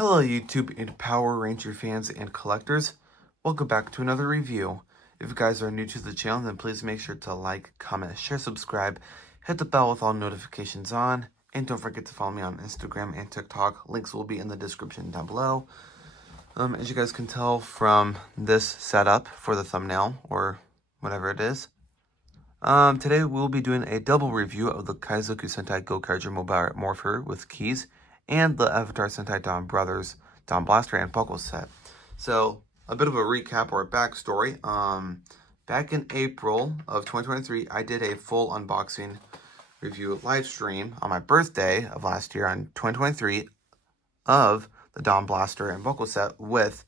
Hello YouTube and Power Ranger fans and collectors. Welcome back to another review. If you guys are new to the channel, then please make sure to like, comment, share, subscribe, hit the bell with all notifications on, and don't forget to follow me on Instagram and TikTok. Links will be in the description down below. As you guys can tell from this setup for the thumbnail, or whatever it is, today we'll be doing a double review of the Kaizoku Sentai Gokaiger Mobirate morpher with keys and the Avatar Sentai Dawn Brothers DonBlaster and buckle set. So a bit of a recap or a backstory. Back in April of 2023, I did a full unboxing review live stream on my birthday of last year on 2023 of the DonBlaster and buckle set with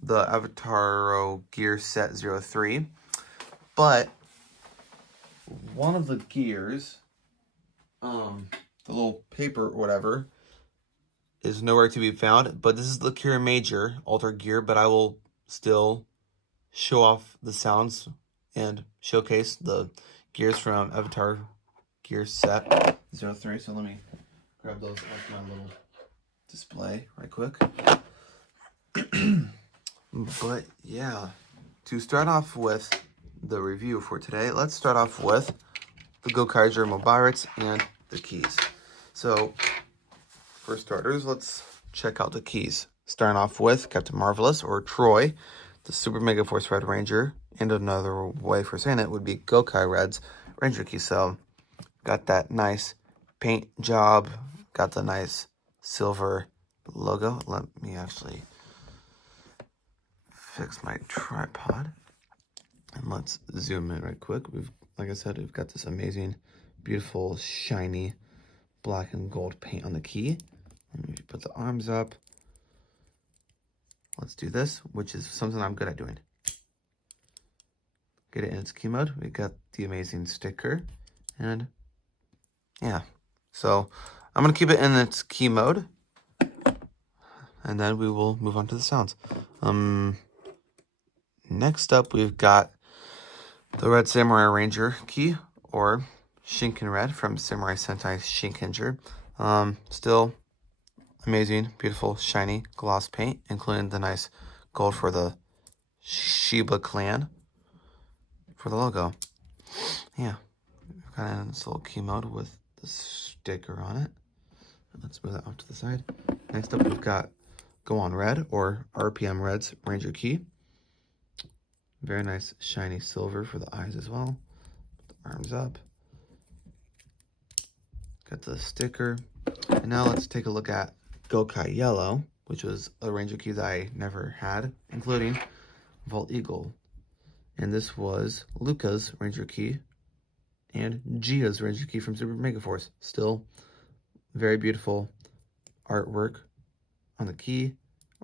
the Avatar Gear Set 03. But one of the gears, the little paper or whatever, is nowhere to be found. But this is the Kira Major Alter Gear, but I will still show off the sounds and showcase the gears from Avatar Gear Set 03. So let me grab those off my little display right quick. But yeah, to start off with the review for today, let's start off with the Gokaiger Mobirates and the keys. So for starters, let's check out the keys. Starting off with Captain Marvelous, or Troy, the Super Mega Force Red Ranger, and another way for saying it would be Gokai Red's Ranger key. So got that nice paint job, got the nice silver logo. Let me actually fix my tripod. And let's zoom in right quick. Like I said, we've got this amazing, beautiful, shiny black and gold paint on the key. Let me put the arms up. Let's do this, which is something I'm good at doing. Get it in its key mode. We got the amazing sticker. And yeah, so I'm going to keep it in its key mode. And then we will move on to the sounds. Next up, we've got the Red Samurai Ranger key, or Shinken Red from Samurai Sentai Shinkenger. Still amazing, beautiful, shiny gloss paint, including the nice gold for the Shiba clan for the logo. Yeah, we've got it in this little key mode with the sticker on it. Let's move that off to the side. Next up, we've got Go On Red, or RPM Red's Ranger key. Very nice shiny silver for the eyes as well. Put the arms up. Got the sticker. And now let's take a look at Gokai Yellow, which was a Ranger key that I never had, including Vault Eagle. And this was Luca's Ranger key and Gia's Ranger key from Super Mega Force. Still very beautiful artwork on the key,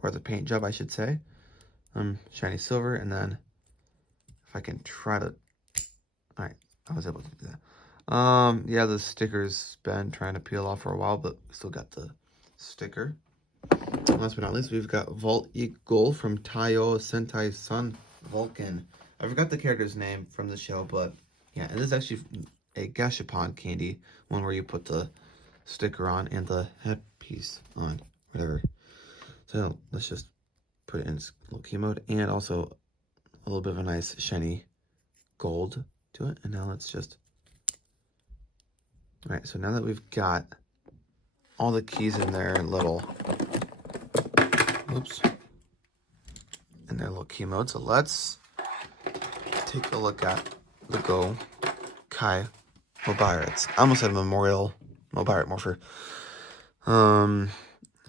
or the paint job, I should say. Shiny silver, and then if I can try to... Alright, I was able to do that. Yeah, the sticker's been trying to peel off for a while, but we still got the sticker. Last but not least, we've got Vault Eagle from Taiyo Sentai Sun Vulcan. I forgot the character's name from the show, but yeah, and this is actually a Gashapon candy, one where you put the sticker on and the headpiece on, whatever. So let's just put it in its little key mode, and also a little bit of a nice shiny gold to it. And now let's just... Alright, so now that we've got all the keys in their little... Oops. In their little key mode, so let's take a look at the Gokai Mobirates. I almost said Memorial Mobirate morpher.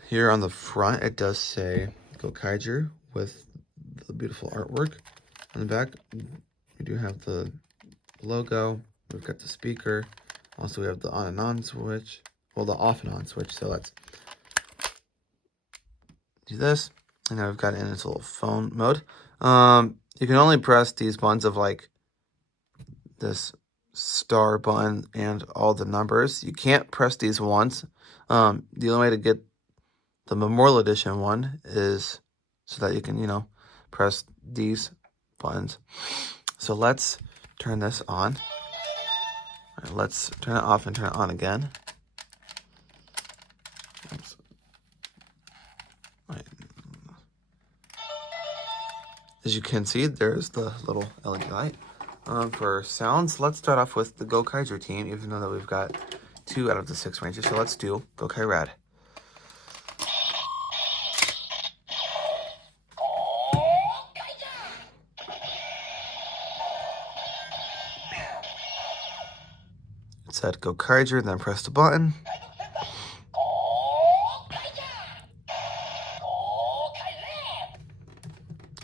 Here on the front, it does say Gokaiger with the beautiful artwork. On the back, we do have the logo. We've got the speaker. Also, we have the on and on switch. Well, the off and on switch. So let's do this. And now we've got it in its little phone mode. You can only press these buttons of like this star button and all the numbers. You can't press these once. The only way to get the Memorial Edition one is so that you can, press these buttons. So let's turn this on. All right, let's turn it off and turn it on again. Oops. As you can see, there's the little LED light. For sounds, let's start off with the Gokaiger team, even though that we've got 2 out of the 6 ranges. So let's do Gokaiger Red. It said Gokaiger, then press the button.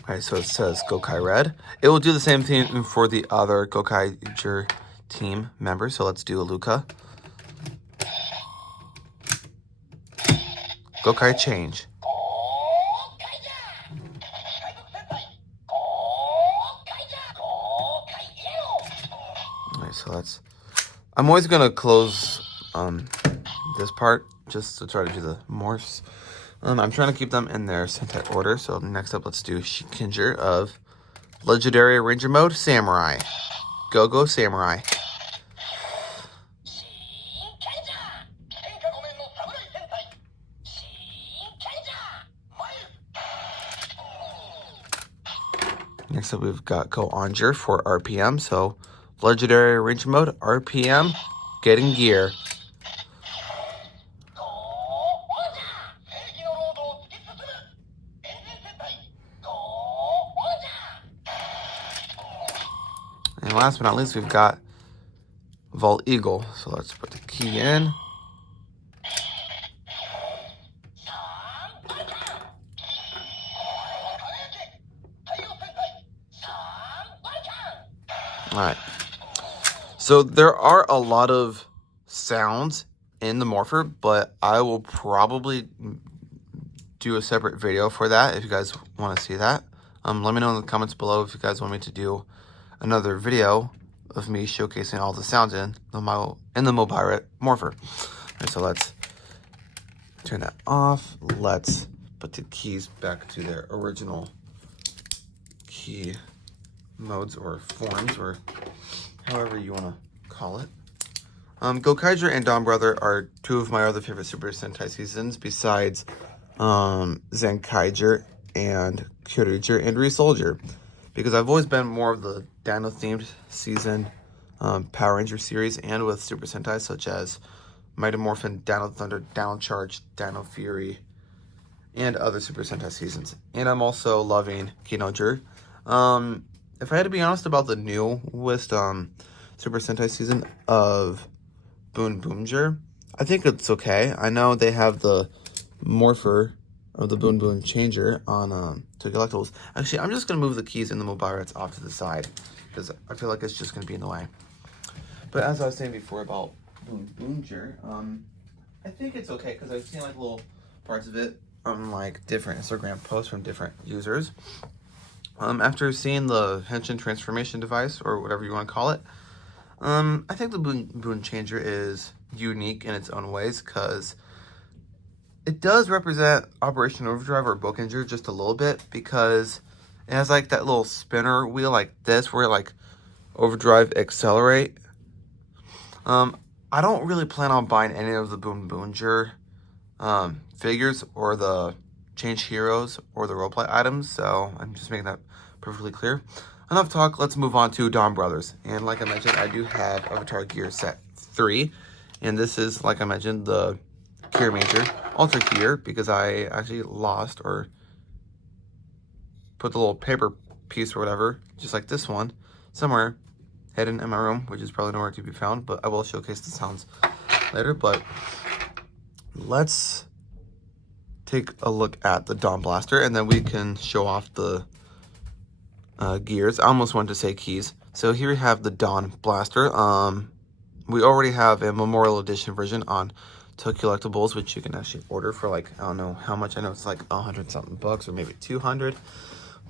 Alright, so it says Gokaiger Red. It will do the same thing for the other Gokaiger team members. So let's do Aluka. Gokai change. Alright, so let's... I'm always going to close this part just to try to do the morphs. I'm trying to keep them in their Sentai order. So next up, let's do Shikinger of Legendary Ranger Mode, Samurai. Go Samurai. Next up, we've got Boonboomger for RPM. So Legendary Ranger Mode, RPM, getting gear. And last but not least, we've got Vault Eagle. So let's put the key in. Alright. So there are a lot of sounds in the morpher, but I will probably do a separate video for that if you guys want to see that. Let me know in the comments below if you guys want me to do another video of me showcasing all the sounds in the Mobirate morpher. And so let's turn that off. Let's put the keys back to their original key modes or forms, or however you want to call it. Gokaiger and DonBlaster are 2 of my other favorite Super Sentai seasons besides Zenkaiger and Kyoryuger and Resoldier, because I've always been more of the Dino themed season Power Ranger series, and with Super Sentai such as Mighty Morphin, Dino Thunder, Dino Charge, Dino Fury, and other Super Sentai seasons. And I'm also loving Kyoryuger. If I had to be honest about the newest Super Sentai season of Boonboomger, I think it's okay. I know they have the morpher of the Boonboomger on to collectibles. Actually, I'm just going to move the keys in the Mobirates off to the side because I feel like it's just going to be in the way. But as I was saying before about Boonboomger, I think it's okay because I've seen like little parts of it on like different Instagram posts from different users. After seeing the Henshin transformation device, or whatever you want to call it, I think the Boonboomger is unique in its own ways because it does represent Operation Overdrive or Boonboomger just a little bit, because it has like that little spinner wheel like this where like overdrive accelerate. I don't really plan on buying any of the Boonboomger figures or the change heroes or the roleplay items, so I'm just making that perfectly clear. Enough talk, let's move on to DonBlaster. And like I mentioned, I do have Avatar Gear Set 3, and this is, like I mentioned, the Gear Major Alter Gear, because I actually lost or put the little paper piece or whatever, just like this one, somewhere hidden in my room, which is probably nowhere to be found, but I will showcase the sounds later. But let's take a look at the DonBlaster, and then we can show off the gears. I almost wanted to say keys. So here we have the DonBlaster. We already have a Memorial Edition version on Tokyo Collectibles, which you can actually order for like, I don't know how much. I know it's like 100 something bucks or maybe 200.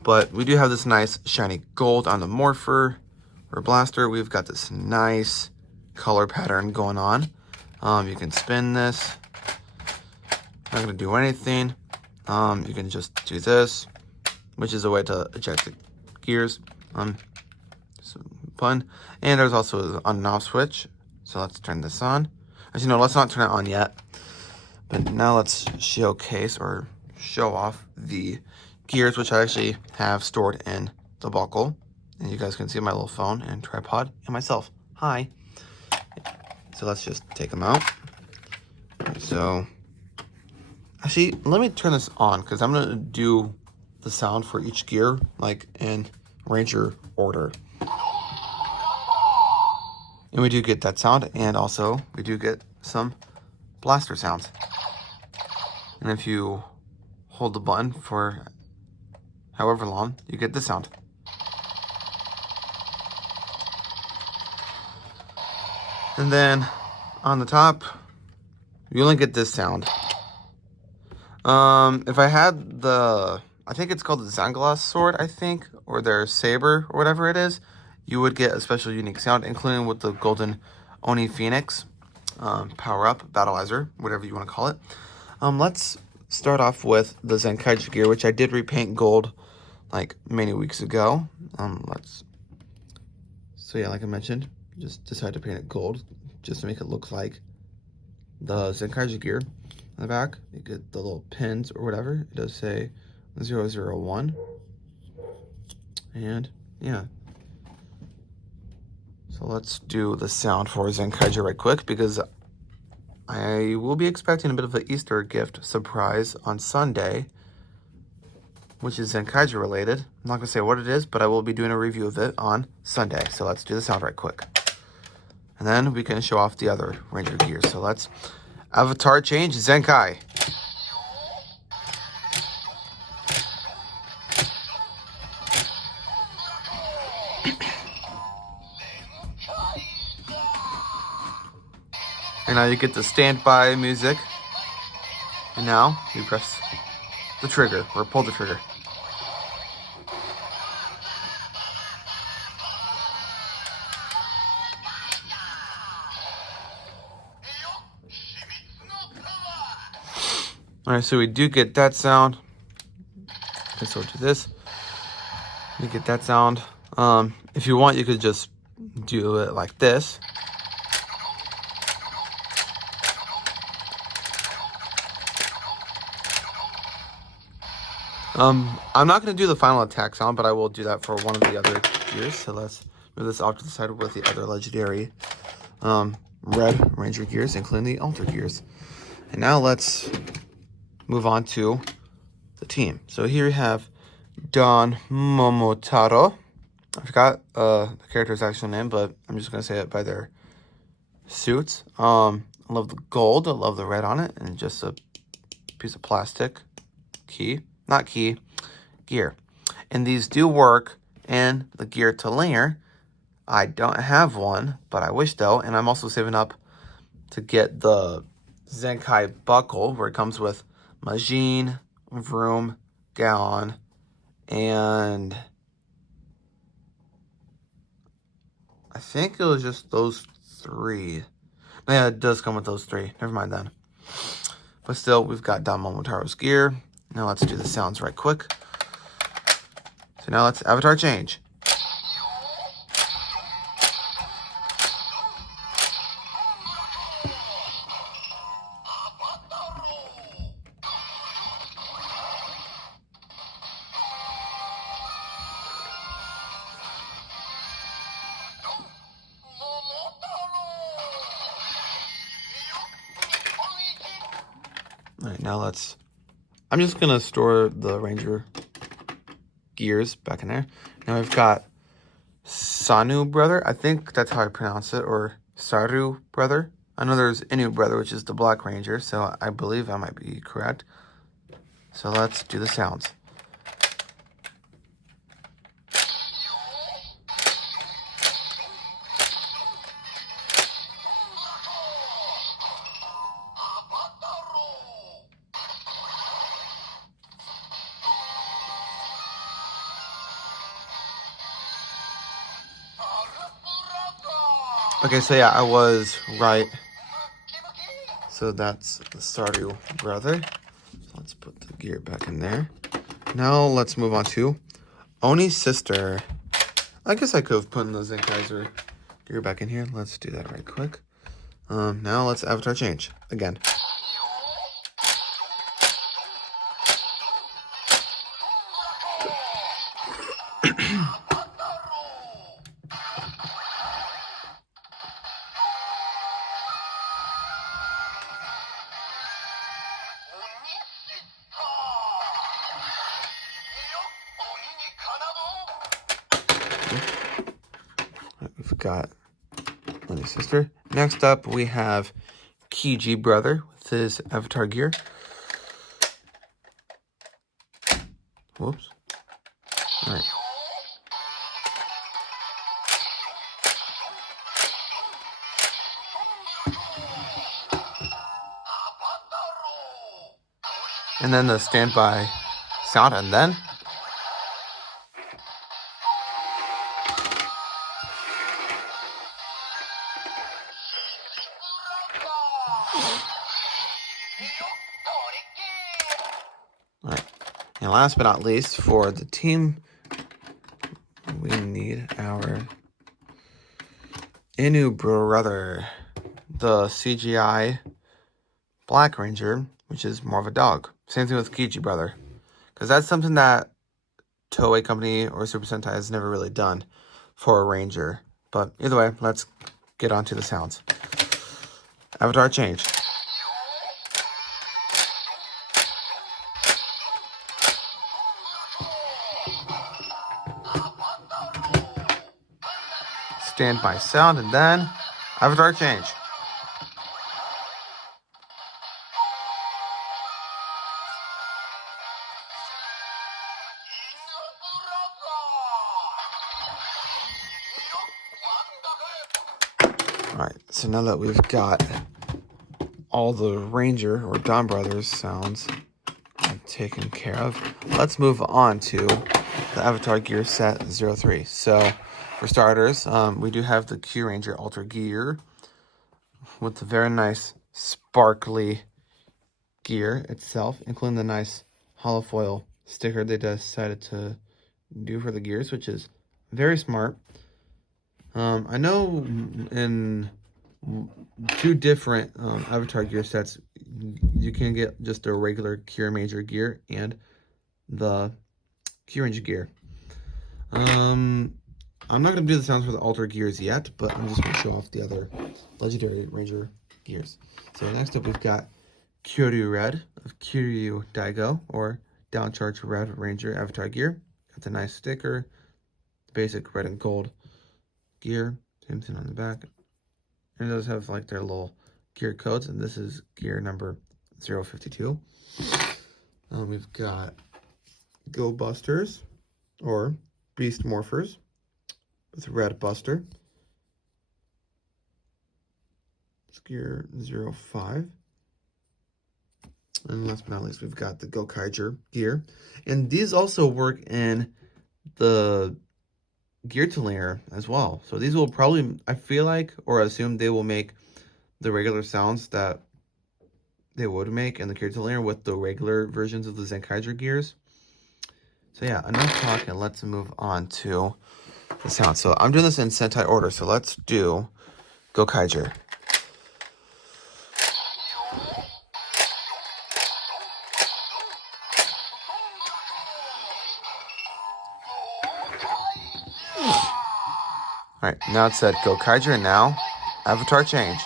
But we do have this nice shiny gold on the morpher or blaster. We've got this nice color pattern going on. You can spin this. Not going to do anything. You can just do this, which is a way to eject the gears. Fun. And there's also an on and off switch. So let's turn this on. Actually, no, let's not turn it on yet. But now let's showcase or show off the gears, which I actually have stored in the buckle. And you guys can see my little phone and tripod and myself. Hi. So let's just take them out. So, actually, let me turn this on because I'm going to do the sound for each gear, like in Ranger order. And we do get that sound, and also we do get some blaster sounds. And if you hold the button for however long, you get this sound. And then on the top, you only get this sound. If I had I think it's called the Zanglass sword, I think, or their saber, or whatever it is, you would get a special unique sound, including with the golden Oni Phoenix power-up, battleizer, whatever you want to call it. Let's start off with the Gokaiger gear, which I did repaint gold like many weeks ago. So yeah, like I mentioned, just decided to paint it gold just to make it look like the Gokaiger gear. On the back, you get the little pins or whatever. It does say 001. And yeah. So let's do the sound for Gokaiger right quick, because I will be expecting a bit of an Easter gift surprise on Sunday, which is Gokaiger related. I'm not going to say what it is, but I will be doing a review of it on Sunday. So let's do the sound right quick. And then we can show off the other Ranger gear. So let's avatar change Zenkai. And now you get the standby music. And now you press the trigger, or pull the trigger. Alright, so we do get that sound. Okay, so we'll do this. You get that sound. If you want, you could just do it like this. I'm not going to do the final attack sound, but I will do that for one of the other gears. So let's move this off to the side with the other legendary red Ranger gears, including the Alter gears. And now let's move on to the team. So here we have Don Momotaro. I forgot the character's actual name, but I'm just going to say it by their suits. I love the gold. I love the red on it. And just a piece of plastic gear. And these do work in the gear to linger. I don't have one, but I wish though. And I'm also saving up to get the Zenkai buckle, where it comes with Majin, Vroom, Gaon, and I think it was just those three. Yeah, it does come with those three. Never mind then. But still, we've got Don Momotaro's gear. Now let's do the sounds right quick. So now let's avatar change. All right, now I'm just going to store the Ranger gears back in there. Now we've got Sanu brother. I think that's how I pronounce it, or Saru brother. I know there's Inu brother, which is the Black Ranger, so I believe I might be correct. So let's do the sounds. Okay, so yeah, I was right. So that's the Saru brother. So let's put the gear back in there. Now let's move on to Oni's sister. I guess I could have put the Gokaiger gear back in here. Let's do that right quick. Now let's avatar change again. We've got Lenny's sister. Next up, we have Gokaiger brother with his avatar gear. Whoops. All right. And then the standby sound, and then all right. And last but not least, for the team, we need our Inu brother, the CGI Black Ranger, which is more of a dog. Same thing with Gokaiger brother, because that's something that Toei Company or Super Sentai has never really done for a Ranger. But either way, let's get on to the sounds. Avatar change. Standby sound, and then avatar change. Alright, so now that we've got all the Ranger or Don Brothers sounds taken care of, let's move on to the Avatar Gear Set 03. So, for starters, we do have the Q Ranger Ultra Gear with the very nice sparkly gear itself, including the nice hollow foil sticker they decided to do for the gears, which is very smart. I know in two different Avatar gear sets, you can get just a regular Q Ranger gear and the Q Ranger gear. I'm not going to do the sounds for the Ultra gears yet, but I'm just going to show off the other Legendary Ranger gears. So next up, we've got Kyoryu Red of Kyoryu Daigo, or Downcharge Red Ranger Avatar gear. Got the nice sticker, basic red and gold gear, same thing on the back. And it does have like their little gear codes, and this is gear number 052. We've got Go-Busters, or Beast Morphers, with Red Buster. It's gear 05. And last but not least, we've got the Gokaiger gear. And these also work in the gear to layer as well. So these will probably, I feel like, or assume they will make the regular sounds that they would make in the gear to layer with the regular versions of the Zenkaiger gears. So yeah, enough talk, and let's move on to the sound. So I'm doing this in Sentai order, so let's do Gokaiger. Alright, now it's said Gokaiger, and now avatar change.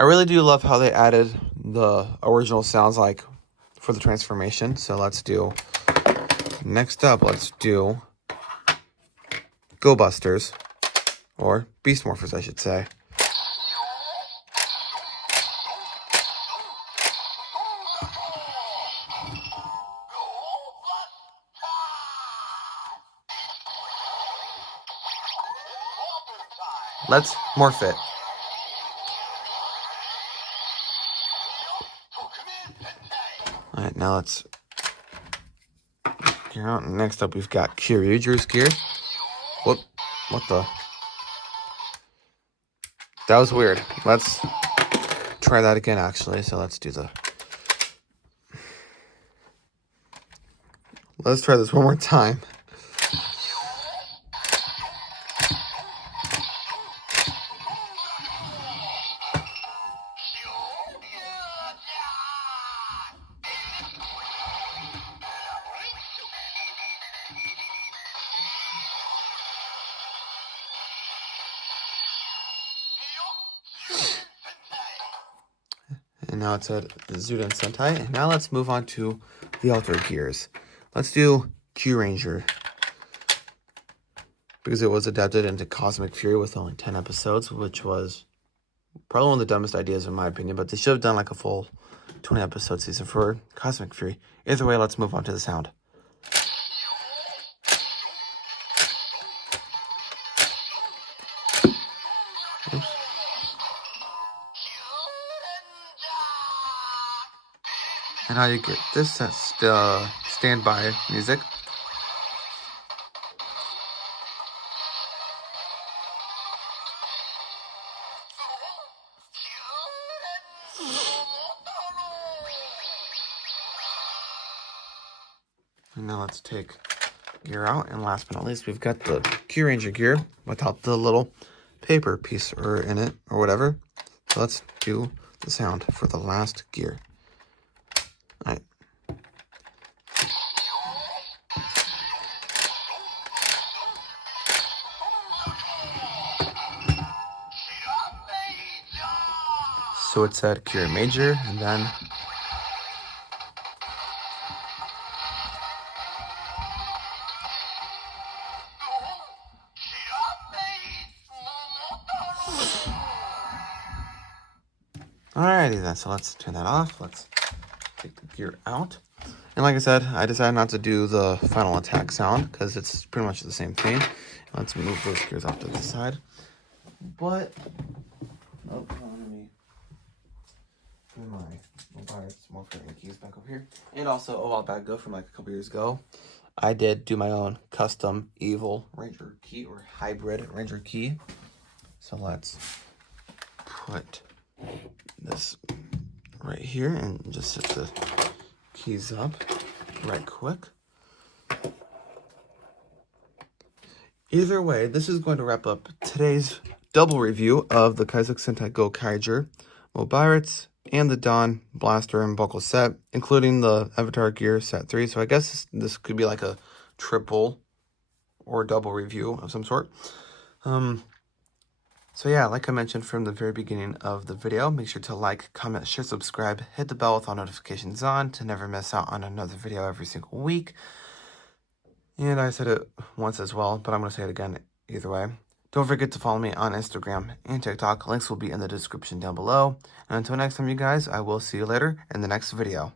I really do love how they added the original sounds like for the transformation. So let's do, next up, let's do Go-Busters, or Beast Morphers, I should say. Let's morph it. Alright, now let's gear out. Next up, we've got Kyoryuger's gear. What the? That was weird. Let's try that again, actually. So let's do the... Let's try this one more time. And now it's at Zuden Sentai. And now let's move on to the Alter Gears. Let's do Q-Ranger, because it was adapted into Cosmic Fury with only 10 episodes, which was probably one of the dumbest ideas in my opinion, but they should have done like a full 20 episode season for Cosmic Fury. Either way, let's move on to the sound. Oops. And now you get this standby music. And now let's take gear out. And last but not least, we've got the Q-Ranger gear without the little paper piece or in it or whatever. So let's do the sound for the last gear. All right. So it said Gear Major, and then alrighty then, so let's turn that off. Let's take the gear out. And like I said, I decided not to do the final attack sound because it's pretty much the same thing. Let's move those gears off to the side. But, oh, let me put my Mobirate morpher keys back over here. And also, a while back ago, from like a couple years ago, I did do my own custom evil Ranger key or hybrid Ranger key. So let's put this right here and just set the keys up right quick. Either way, this is going to wrap up today's double review of the Kaizuk Sentai Gokaiger Mobirates and the DonBlaster and Buckle set, including the Avatar Gear Set 3. So I guess this could be like a triple or double review of some sort. So yeah, like I mentioned from the very beginning of the video, make sure to like, comment, share, subscribe, hit the bell with all notifications on to never miss out on another video every single week. And I said it once as well, but I'm going to say it again either way. Don't forget to follow me on Instagram and TikTok. Links will be in the description down below. And until next time, you guys, I will see you later in the next video.